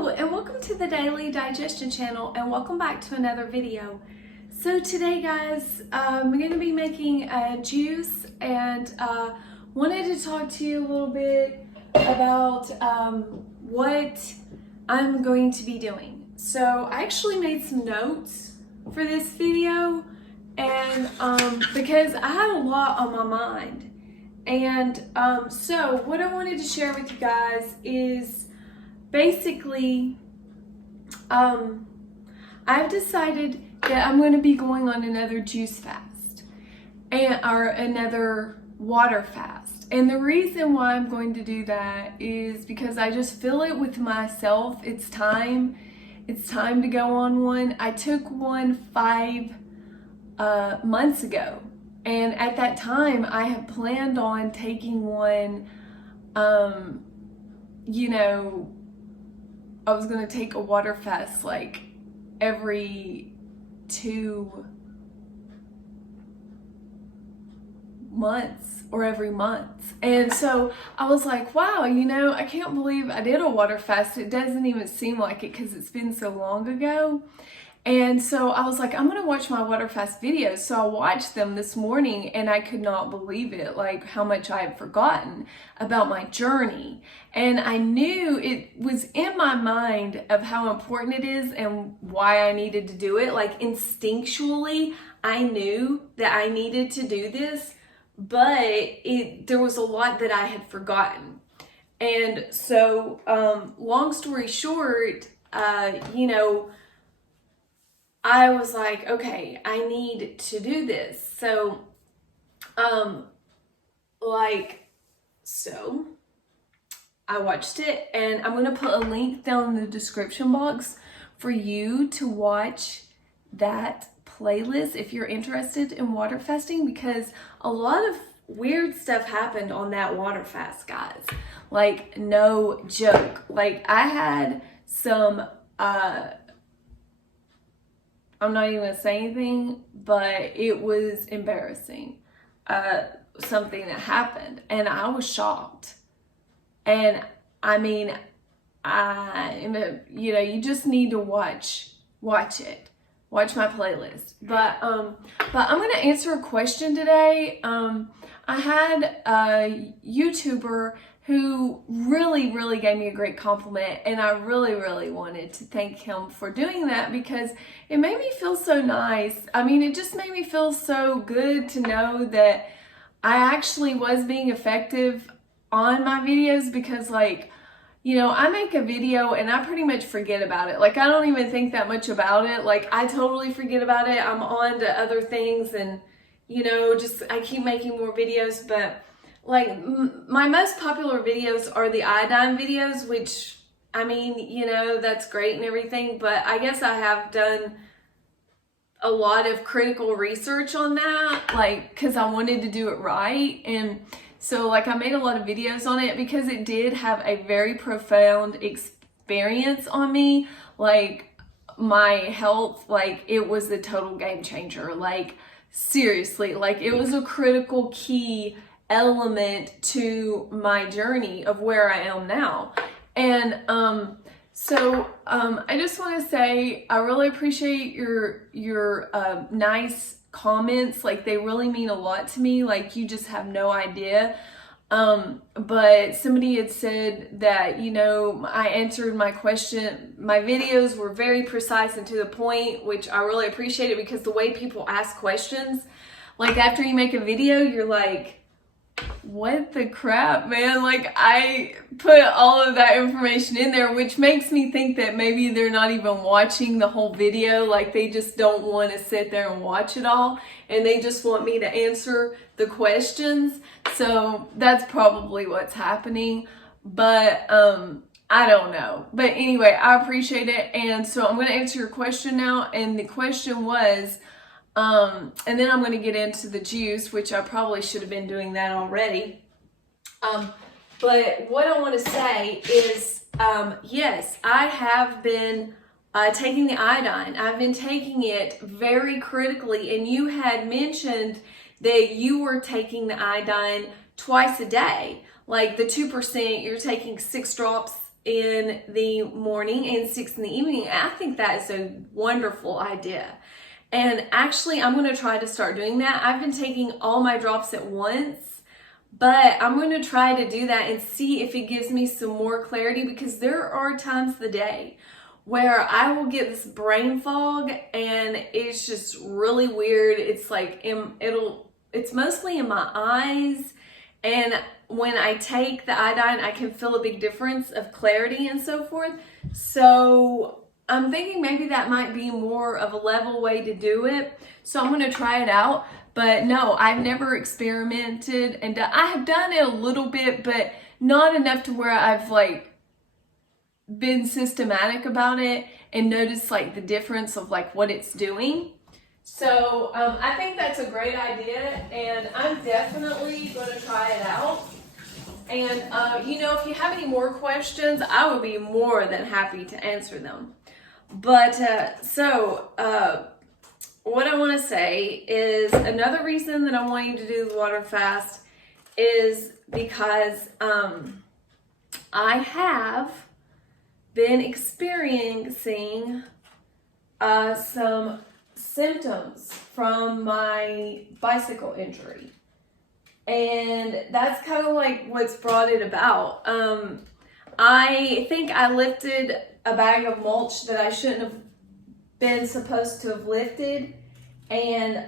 Hello and welcome to the Daily Digestion channel and welcome back to another video. So today guys, I'm going to be making a juice and wanted to talk to you a little bit about what I'm going to be doing. So I actually made some notes for this video and because I had a lot on my mind. And so what I wanted to share with you guys is basically, I've decided that I'm going to be going on another juice fast or another water fast. And the reason why I'm going to do that is because I just feel it with myself. It's time to go on one. I took one 5 months ago. And at that time, I had planned on taking one, I was going to take a water fast like every 2 months or every month. And so I was like, wow, I can't believe I did a water fast. It doesn't even seem like it because it's been so long ago. And so I was like, I'm going to watch my water fast videos. So I watched them this morning and I could not believe it, like how much I had forgotten about my journey. And I knew it was in my mind of how important it is and why I needed to do it. Like instinctually, I knew that I needed to do this, but there was a lot that I had forgotten. And so, long story short, I was like, okay, I need to do this. So, I watched it and I'm going to put a link down in the description box for you to watch that playlist if you're interested in water fasting, because a lot of weird stuff happened on that water fast, guys. Like, no joke. Like, I had some, I'm not even gonna say anything, but it was embarrassing. Something that happened, and I was shocked. And I mean, you just need to watch it. Watch my playlist. But I'm gonna answer a question today. I had a YouTuber who really gave me a great compliment, and I really wanted to thank him for doing that because it made me feel so nice. I mean, it just made me feel so good to know that I actually was being effective on my videos, because I make a video and I pretty much forget about it. Like, I don't even think that much about it. Like, I totally forget about it. I'm on to other things and, I keep making more videos. But like, my most popular videos are the Iodine videos, which, I mean, that's great and everything. But I guess I have done a lot of critical research on that, because I wanted to do it right. And so, I made a lot of videos on it because it did have a very profound experience on me. Like, my health, it was a total game changer. Seriously, it was a critical key element to my journey of where I am now. And I just want to say I really appreciate your nice comments. They really mean a lot to me. You just have no idea. But somebody had said that, I answered my question. My videos were very precise and to the point, which I really appreciate it, because the way people ask questions, after you make a video, you're like, what the crap, man? I put all of that information in there, which makes me think that maybe they're not even watching the whole video. They just don't want to sit there and watch it all, and they just want me to answer the questions. So that's probably what's happening, but I don't know. But anyway, I appreciate it. And so I'm going to answer your question now. And the question was, and then I'm going to get into the juice, which I probably should have been doing that already. But what I want to say is, yes, I have been taking the iodine. I've been taking it very critically, and you had mentioned that you were taking the iodine twice a day. The 2%, you're taking 6 drops in the morning and 6 in the evening. And I think that is a wonderful idea. And actually, I'm going to try to start doing that. I've been taking all my drops at once, but I'm going to try to do that and see if it gives me some more clarity, because there are times of the day where I will get this brain fog and it's just really weird. It's like, it's mostly in my eyes. And when I take the iodine, I can feel a big difference of clarity and so forth. So I'm thinking maybe that might be more of a level way to do it. So I'm going to try it out. But no, I've never experimented, and I have done it a little bit, but not enough to where I've like been systematic about it and noticed like the difference of like what it's doing. So I think that's a great idea, and I'm definitely going to try it out. And you know, if you have any more questions, I would be more than happy to answer them. But what I want to say is another reason that I'm wanting to do the water fast is because I have been experiencing some symptoms from my bicycle injury. And that's kind of like what's brought it about. I think I lifted a bag of mulch that I shouldn't have been supposed to have lifted. And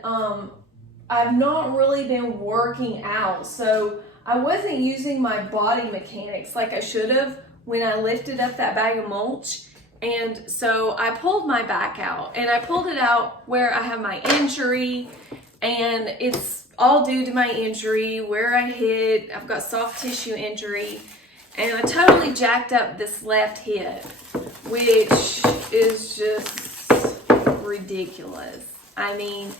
I've not really been working out. So I wasn't using my body mechanics like I should have when I lifted up that bag of mulch. And so I pulled my back out, and I pulled it out where I have my injury, and it's all due to my injury, where I hit. I've got soft tissue injury, and I totally jacked up this left hip, which is just ridiculous. I mean,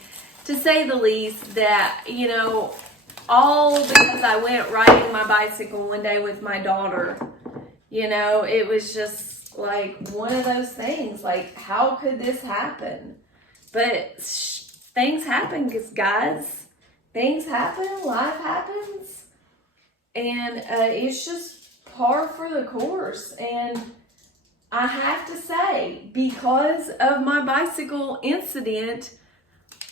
to say the least, that, you know, all because I went riding my bicycle one day with my daughter. You know, it was just like one of those things, like, how could this happen? But things happen, guys. Things happen, life happens, and it's just par for the course. And I have to say, because of my bicycle incident,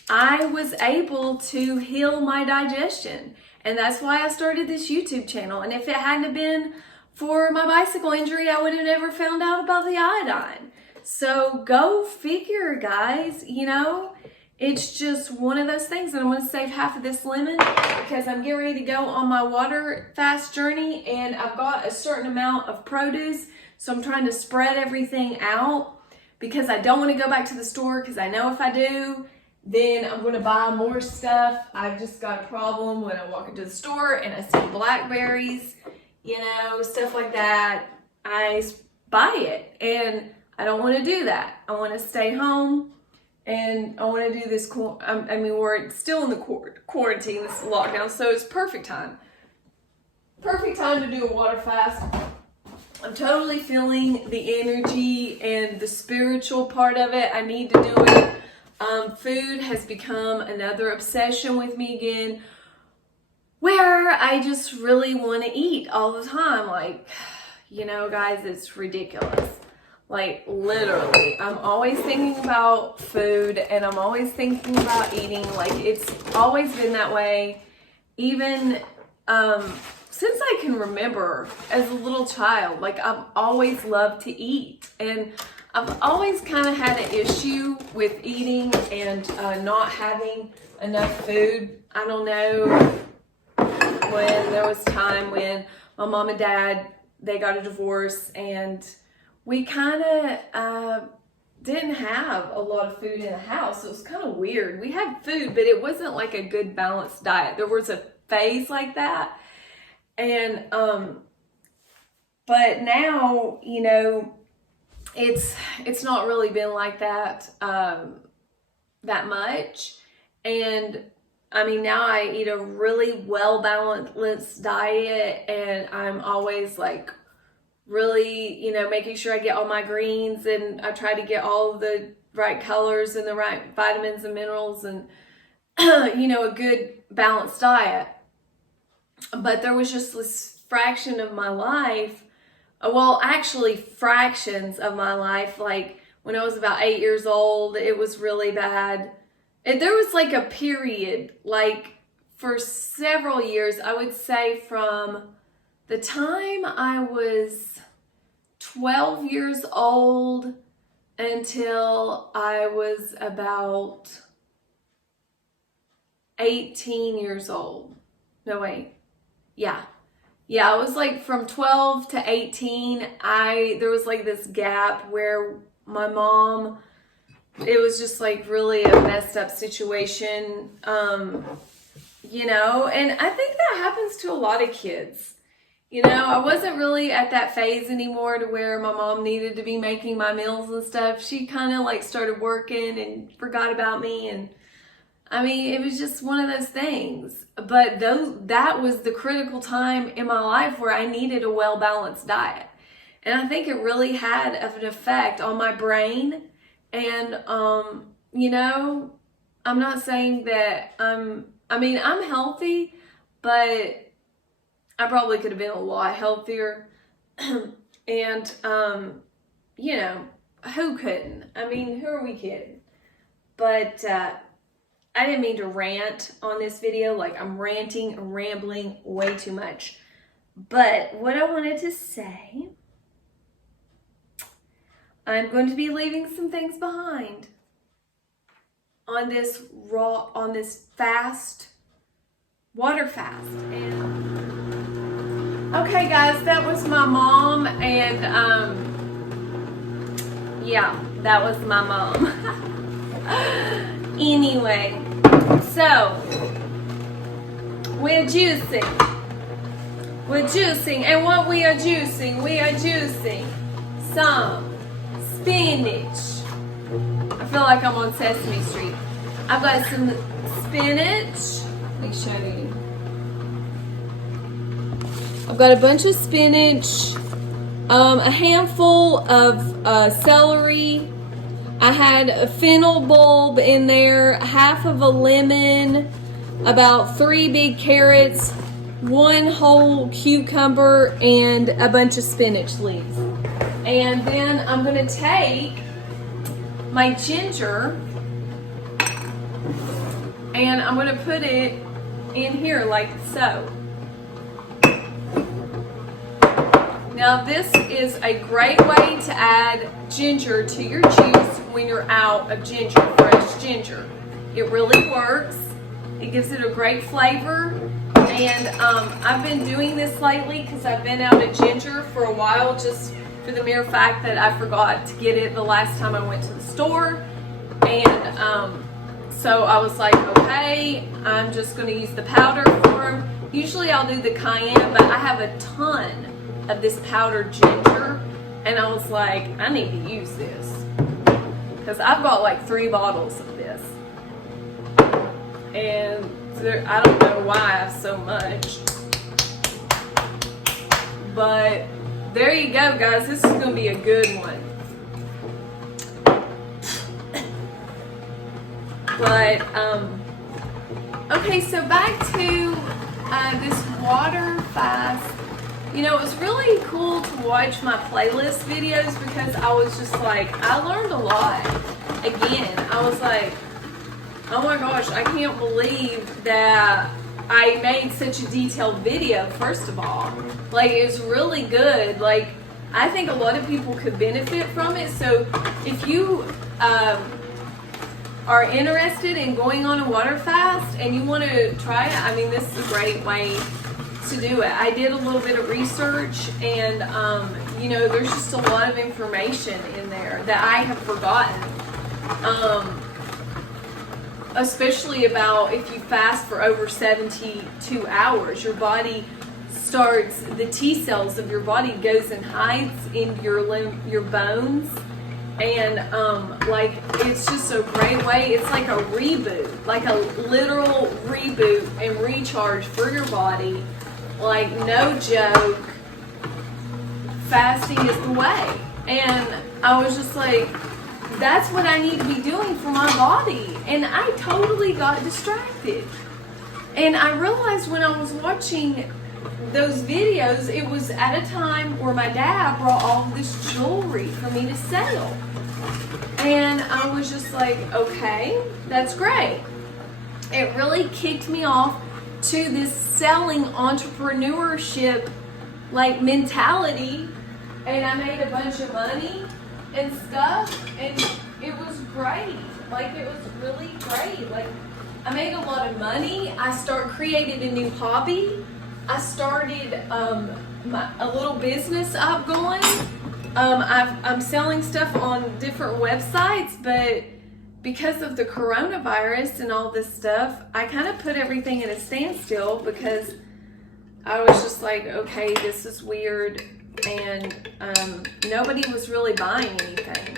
I was able to heal my digestion, and that's why I started this YouTube channel. And if it hadn't have been for my bicycle injury, I would have never found out about the iodine. So go figure, guys. You know, it's just one of those things. And I'm going to save half of this lemon because I'm getting ready to go on my water fast journey, and I've got a certain amount of produce. So I'm trying to spread everything out because I don't want to go back to the store, because I know if I do, then I'm going to buy more stuff. I've just got a problem when I walk into the store and I see blackberries, you know, stuff like that. I buy it, and I don't want to do that. I want to stay home, and I want to do this. I mean, we're still in the quarantine, this lockdown, so it's perfect time. Perfect time to do a water fast. I'm totally feeling the energy and the spiritual part of it. I need to do it. Food has become another obsession with me again, where I just really want to eat all the time. Like, you know, guys, it's ridiculous. Like, literally, I'm always thinking about food, and I'm always thinking about eating. Like, it's always been that way, even since I can remember as a little child. Like, I've always loved to eat, and I've always kind of had an issue with eating and not having enough food. I don't know, when there was time when my mom and dad, they got a divorce, and we kind of didn't have a lot of food in the house. It was kind of weird. We had food, but it wasn't like a good balanced diet. There was a phase like that. And, but now, you know, it's not really been like that, that much. And I mean, now I eat a really well-balanced diet, and I'm always like really, you know, making sure I get all my greens, and I try to get all the right colors and the right vitamins and minerals, and, you know, a good balanced diet. But there was just this fraction of my life well, actually fractions of my life. Like when I was about 8 years old, it was really bad. And there was like a period, like for several years, I would say from the time I was 12 years old until I was about 18 years old. No, wait. Yeah. Yeah, it was like from 12 to 18, there was like this gap where my mom, it was just like really a messed up situation, you know, and I think that happens to a lot of kids. You know, I wasn't really at that phase anymore to where my mom needed to be making my meals and stuff. She kind of like started working and forgot about me. And I mean, it was just one of those things. But that was the critical time in my life where I needed a well-balanced diet. And I think it really had an effect on my brain. And, you know, I'm not saying that I'm healthy, but I probably could have been a lot healthier. And, you know, who couldn't? I mean, who are we kidding? But I didn't mean to rant on this video. Like, I'm ranting and rambling way too much. But what I wanted to say, I'm going to be leaving some things behind on this water fast. And okay, guys, that was my mom, and yeah, that was my mom. Anyway, so we're juicing, and what we are juicing some spinach. I feel like I'm on Sesame Street. I've got some spinach. Let me show you. I've got a bunch of spinach, a handful of celery. I had a fennel bulb in there, half of a lemon, about 3 big carrots, 1 whole cucumber, and a bunch of spinach leaves. And then I'm going to take my ginger and I'm going to put it in here like so. Now this is a great way to add ginger to your juice when you're out of ginger, fresh ginger. It really works. It gives it a great flavor. And I've been doing this lately because I've been out of ginger for a while, just for the mere fact that I forgot to get it the last time I went to the store. And so I was like, okay, I'm just going to use the powder form. Usually I'll do the cayenne, but I have a ton of this powdered ginger, and I was like, I need to use this because I've got like 3 bottles of this, and I don't know why I have so much, but there you go, guys. This is gonna be a good one. But okay, so back to this water fast. You know, it was really cool to watch my playlist videos because I was just like, I learned a lot. Again, I was like, oh my gosh, I can't believe that I made such a detailed video, first of all. Like, it was really good. Like, I think a lot of people could benefit from it. So if you are interested in going on a water fast and you want to try it, I mean, this is a great way to do it. I did a little bit of research, and you know, there's just a lot of information in there that I have forgotten, especially about if you fast for over 72 hours, your body starts, the T cells of your body goes and hides in your bones, and like, it's just a great way. It's like a reboot, like a literal reboot and recharge for your body. Like, no joke, fasting is the way. And I was just like, that's what I need to be doing for my body. And I totally got distracted. And I realized when I was watching those videos, it was at a time where my dad brought all this jewelry for me to sell. And I was just like, okay, that's great. It really kicked me off to this selling entrepreneurship like mentality, and I made a bunch of money and stuff, and it was great. Like, it was really great. Like, I made a lot of money. I created a new hobby. I started a little business up going. I'm selling stuff on different websites, but because of the coronavirus and all this stuff, I kind of put everything in a standstill because I was just like, okay, this is weird, and nobody was really buying anything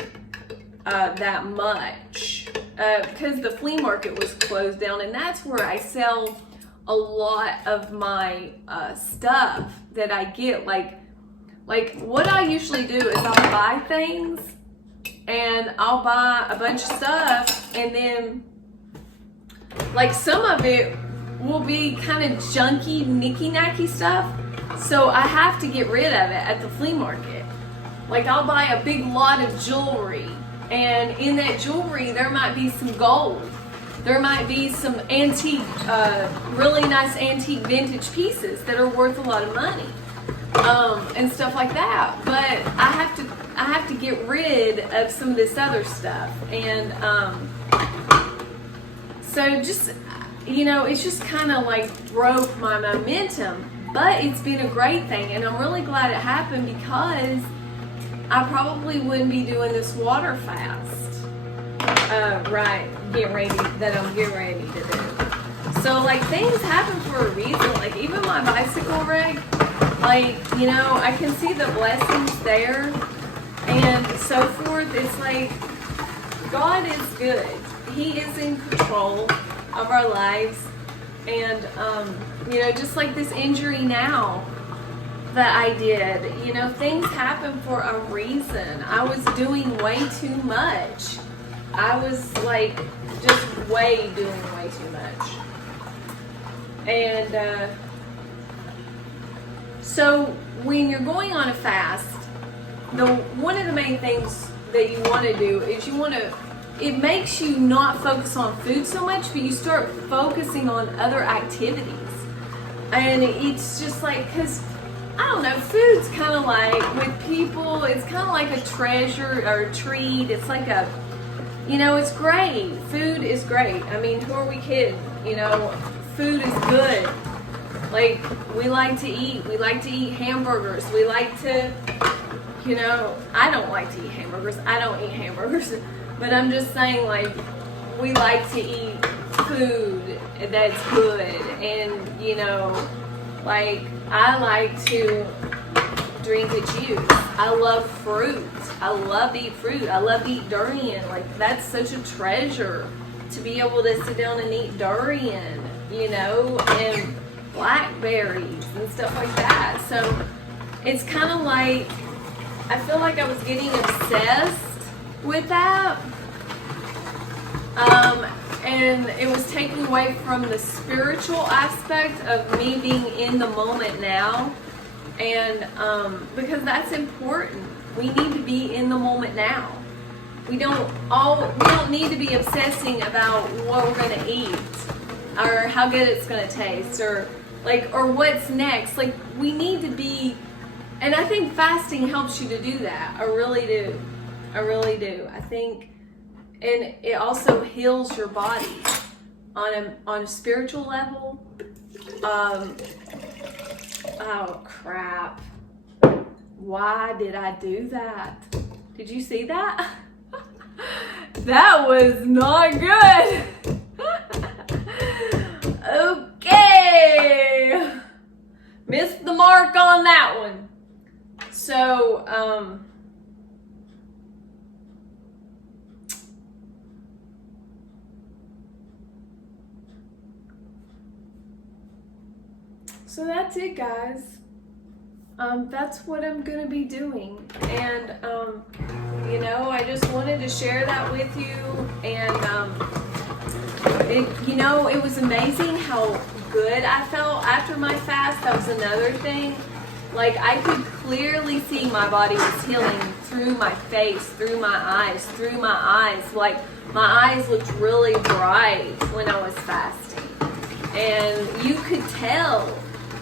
that much because the flea market was closed down, and that's where I sell a lot of my stuff that I get. Like what I usually do is I'll buy things, and I'll buy a bunch of stuff, and then like some of it will be kind of junky, nicky-nacky stuff, so I have to get rid of it at the flea market. Like, I'll buy a big lot of jewelry, and in that jewelry there might be some gold, there might be some antique, really nice antique vintage pieces that are worth a lot of money, and stuff like that. But I have to get rid of some of this other stuff, and so just, you know, it's just kind of like broke my momentum. But it's been a great thing, and I'm really glad it happened because I probably wouldn't be doing this water fast. I'm getting ready to do. So, like, things happen for a reason. Like, even my bicycle rig, like, you know, I can see the blessings there and so forth. It's like, God is good. He is in control of our lives. And, you know, just like this injury now that I did, you know, things happen for a reason. I was doing way too much. I was like just doing way too much. And so when you're going on a fast, one of the main things that you want to do is it makes you not focus on food so much, but you start focusing on other activities. And it's just like, because, I don't know, food's kind of like, with people, it's kind of like a treasure or a treat. It's like a, you know, it's great. Food is great. I mean, who are we kidding? You know, food is good. Like, we like to eat. We like to eat hamburgers. We like to, you know, I don't like to eat hamburgers. I don't eat hamburgers. But I'm just saying, like, we like to eat food that's good. And, you know, like, I like to drink a juice. I love fruit. I love to eat fruit. I love to eat durian. Like, that's such a treasure to be able to sit down and eat durian, you know, and blackberries and stuff like that. So it's kind of like, I feel like I was getting obsessed with that, and it was taking away from the spiritual aspect of me being in the moment now, and because that's important. We need to be in the moment now. We don't need to be obsessing about what we're going to eat or how good it's going to taste or what's next. Like, we need to be, and I think fasting helps you to do that. I really do. I think, and it also heals your body on a spiritual level. Oh crap. Why did I do that? Did you see that? That was not good. Okay. Missed the mark on that one. So, so that's it, guys. That's what I'm gonna be doing, and you know, I just wanted to share that with you. And you know, it was amazing how good I felt after my fast. That was another thing. Like, I could clearly see my body was healing through my face, through my eyes, Like, my eyes looked really bright when I was fasting. And you could tell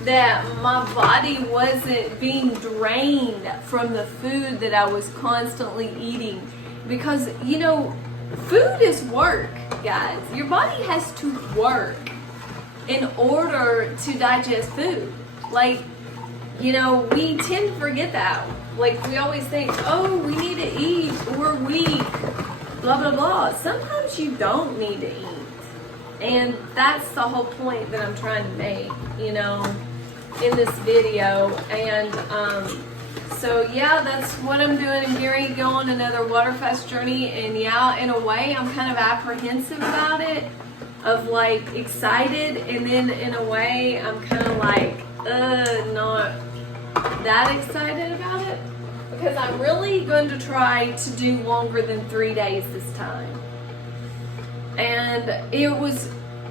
that my body wasn't being drained from the food that I was constantly eating. Because, you know, food is work, guys. Your body has to work in order to digest food. Like, you know, we tend to forget that. Like, we always think, oh, we need to eat, we're weak, blah, blah, blah. Sometimes you don't need to eat. And that's the whole point that I'm trying to make, you know, in this video. And so, yeah, that's what I'm doing. I'm getting to go on another water fast journey. And, yeah, in a way, I'm kind of apprehensive about it, of, like, excited. And then, in a way, I'm kind of like, not that excited about it, because I'm really going to try to do longer than 3 days this time. And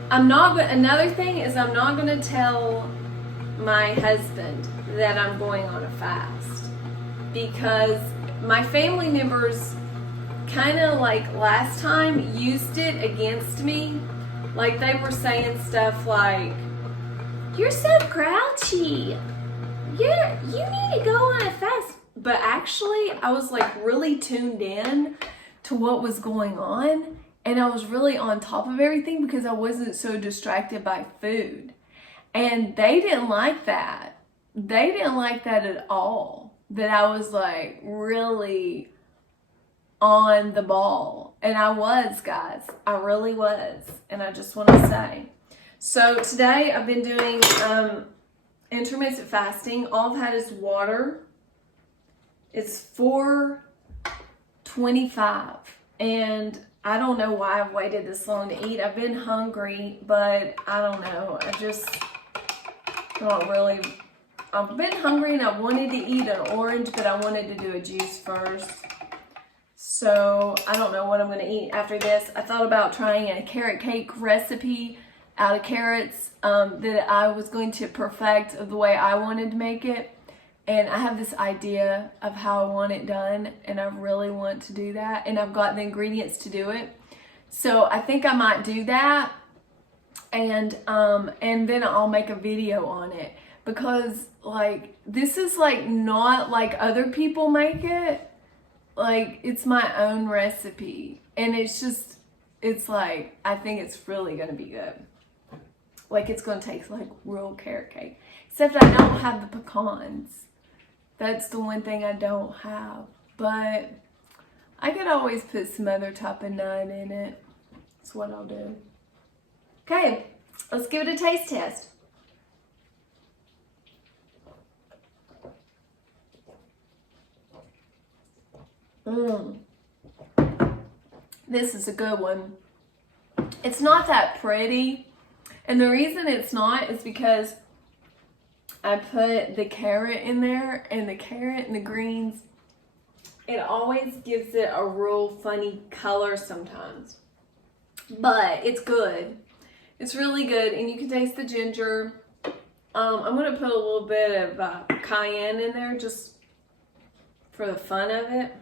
another thing is, I'm not going to tell my husband that I'm going on a fast, because my family members kind of, like, last time used it against me. Like, they were saying stuff like, "You're so grouchy. You need to go on a fast." But actually, I was, like, really tuned in to what was going on, and I was really on top of everything because I wasn't so distracted by food. And they didn't like that. They didn't like that at all, that I was, like, really on the ball. And I was, guys. I really was. And I just want to say. So today I've been doing intermittent fasting. All I've had is water. It's 4:25, and I don't know why I've waited this long to eat. I've been hungry, but I don't know. I just don't really. I've been hungry and I wanted to eat an orange, but I wanted to do a juice first. So I don't know what I'm going to eat after this. I thought about trying a carrot cake recipe out of carrots that I was going to perfect of the way I wanted to make it. And I have this idea of how I want it done, and I really want to do that. And I've got the ingredients to do it. So I think I might do that, and then I'll make a video on it, because, like, this is, like, not like other people make it. Like, it's my own recipe, and it's like, I think it's really gonna be good. Like, it's gonna taste like real carrot cake, except I don't have the pecans. That's the one thing I don't have, but I could always put some other type of nut in it. That's what I'll do. Okay, let's give it a taste test. This is a good one. It's not that pretty, and the reason it's not is because I put the carrot in there, and the carrot and the greens, it always gives it a real funny color sometimes. But it's good. It's really good, and you can taste the ginger. I'm going to put a little bit of cayenne in there just for the fun of it.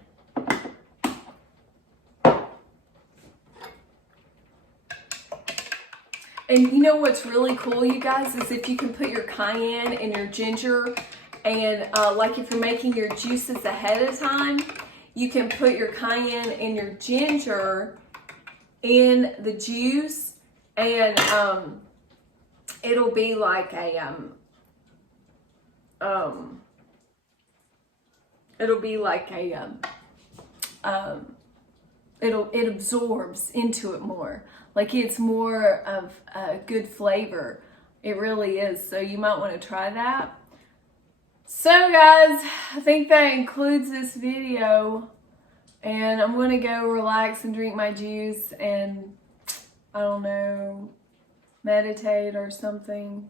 And you know what's really cool, you guys, is if you can put your cayenne and your ginger, and like if you're making your juices ahead of time, you can put your cayenne and your ginger in the juice, and it'll be like a it absorbs into it more. Like, it's more of a good flavor. It really is. So you might want to try that. So guys, I think that includes this video. And I'm going to go relax and drink my juice and, I don't know, meditate or something.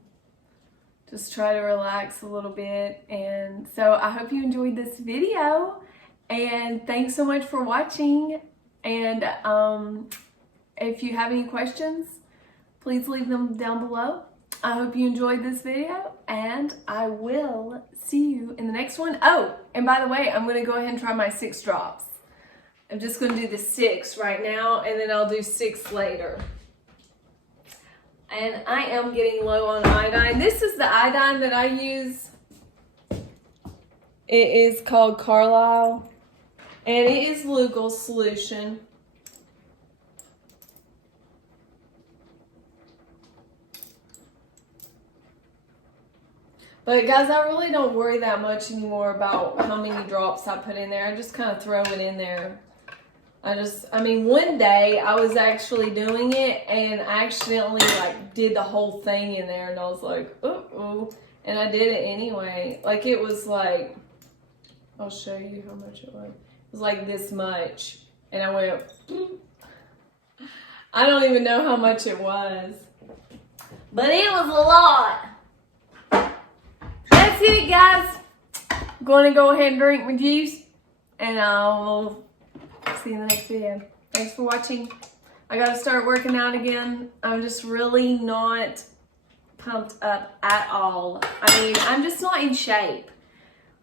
Just try to relax a little bit. And so I hope you enjoyed this video. And thanks so much for watching. And if you have any questions, please leave them down below. I hope you enjoyed this video, and I will see you in the next one. Oh, and by the way, I'm going to go ahead and try my 6 drops. I'm just going to do the 6 right now, and then I'll do 6 later. And I am getting low on iodine. This is the iodine that I use. It is called Carlisle, and it is Lugal solution. But guys, I really don't worry that much anymore about how many drops I put in there. I just kind of throw it in there. I mean, one day I was actually doing it and I accidentally like did the whole thing in there, and I was like, uh-oh. And I did it anyway. Like, it was like, I'll show you how much it was. It was like this much. And I went, I don't even know how much it was. But it was a lot. That's it, guys. I'm going to go ahead and drink my juice, and I'll see you in the next video. Thanks for watching. I got to start working out again. I'm just really not pumped up at all. I mean, I'm just not in shape.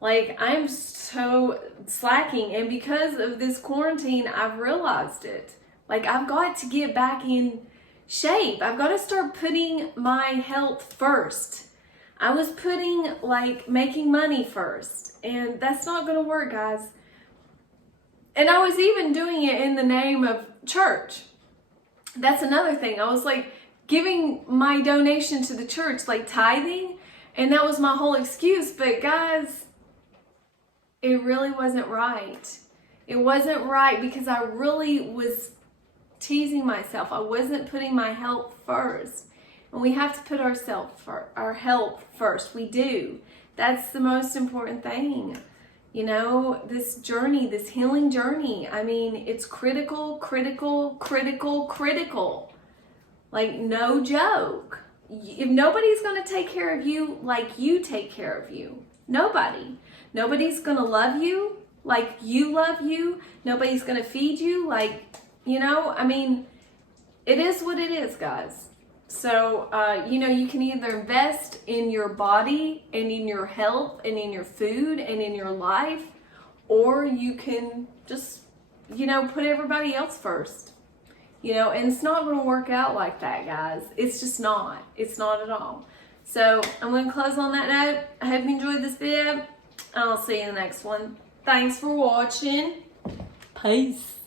Like, I'm so slacking, and because of this quarantine, I've realized it. Like, I've got to get back in shape. I've got to start putting my health first. I was putting, like, making money first, and that's not going to work, guys. And I was even doing it in the name of church. That's another thing. I was, like, giving my donation to the church, like tithing, and that was my whole excuse. But, guys, it really wasn't right. It wasn't right because I really was teasing myself. I wasn't putting my health first. And we have to put our health first. We do. That's the most important thing. You know, this journey, this healing journey, I mean, it's critical, critical, critical, critical. Like, no joke. If nobody's going to take care of you like you take care of you, nobody. Nobody's going to love you like you love you. Nobody's going to feed you like, you know, I mean, it is what it is, guys. So, you know, you can either invest in your body and in your health and in your food and in your life, or you can just, you know, put everybody else first. You know, and it's not going to work out like that, guys. It's just not. It's not at all. So, I'm going to close on that note. I hope you enjoyed this video, and I'll see you in the next one. Thanks for watching. Peace.